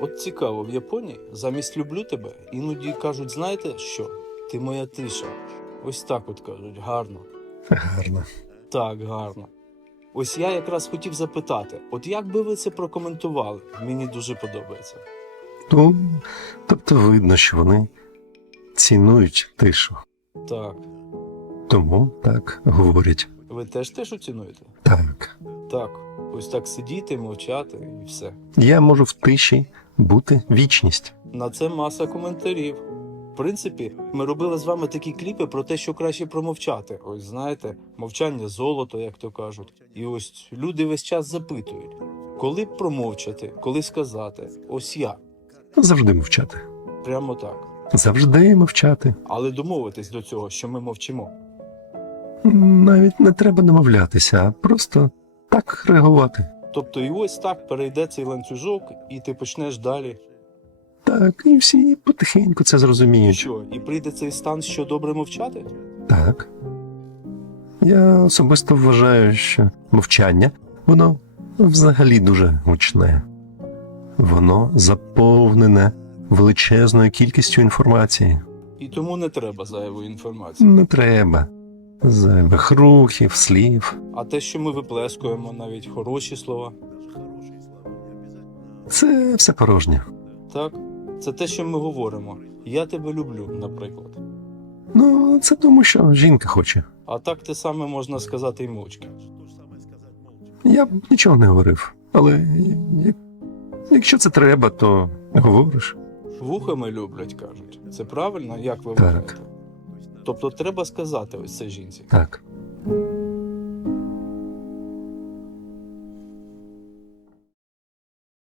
От цікаво, в Японії замість люблю тебе іноді кажуть, знаєте що? Ти моя тиша. Ось так от кажуть, гарно. Гарно. Так, гарно. Ось я якраз хотів запитати: от як би ви це прокоментували? Мені дуже подобається. Ну, тобто видно, що вони цінують тишу. Так. Тому так говорять. Ви теж теж оцінуєте? Так. Так. Ось так сидіти, мовчати і все. Я можу в тиші бути вічність. На це маса коментарів. В принципі, ми робили з вами такі кліпи про те, що краще промовчати. Ось знаєте, мовчання золото, як то кажуть. І ось люди весь час запитують, коли промовчати, коли сказати. Ось я. Завжди мовчати. Прямо так. Завжди мовчати. Але домовитись до цього, що ми мовчимо. Навіть не треба домовлятися, а просто так реагувати. Тобто, і ось так перейде цей ланцюжок, і ти почнеш далі. Так, і всі потихеньку це зрозуміють. що? І прийде цей стан, що добре мовчати? Так. Я особисто вважаю, що мовчання, воно взагалі дуже гучне. Воно заповнене величезною кількістю інформації. І тому не треба зайвої інформації. Не треба зайвих рухів, слів. А те, що ми виплескуємо, навіть хороші слова. Це все порожнє. Так, це те, що ми говоримо. Я тебе люблю, наприклад. Ну, це тому, що жінка хоче. А так те саме можна сказати й мовчки. Я б нічого не говорив. Але як- якщо це треба, то говориш. Вухами люблять, кажуть. Це правильно, як ви Так. вважаєте? Тобто треба сказати ось це жінці. Так.